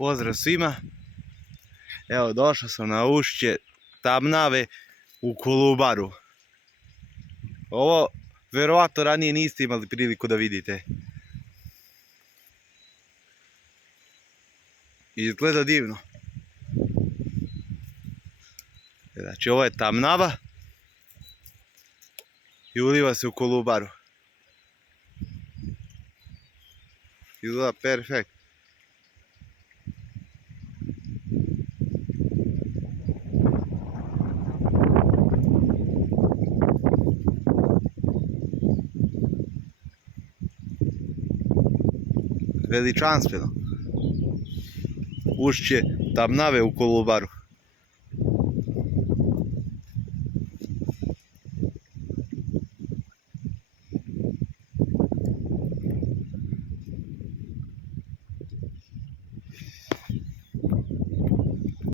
Pozdrav svima. Evo, došao sam na ušće Tamnave u Kolubaru. Ovo verovatno ranije niste imali priliku da vidite. Izgleda divno. Znači, ovo je Tamnava i uliva se u Kolubaru. Izgleda perfekt. Veličanstveno. Ušće Tamnave u Kolubaru.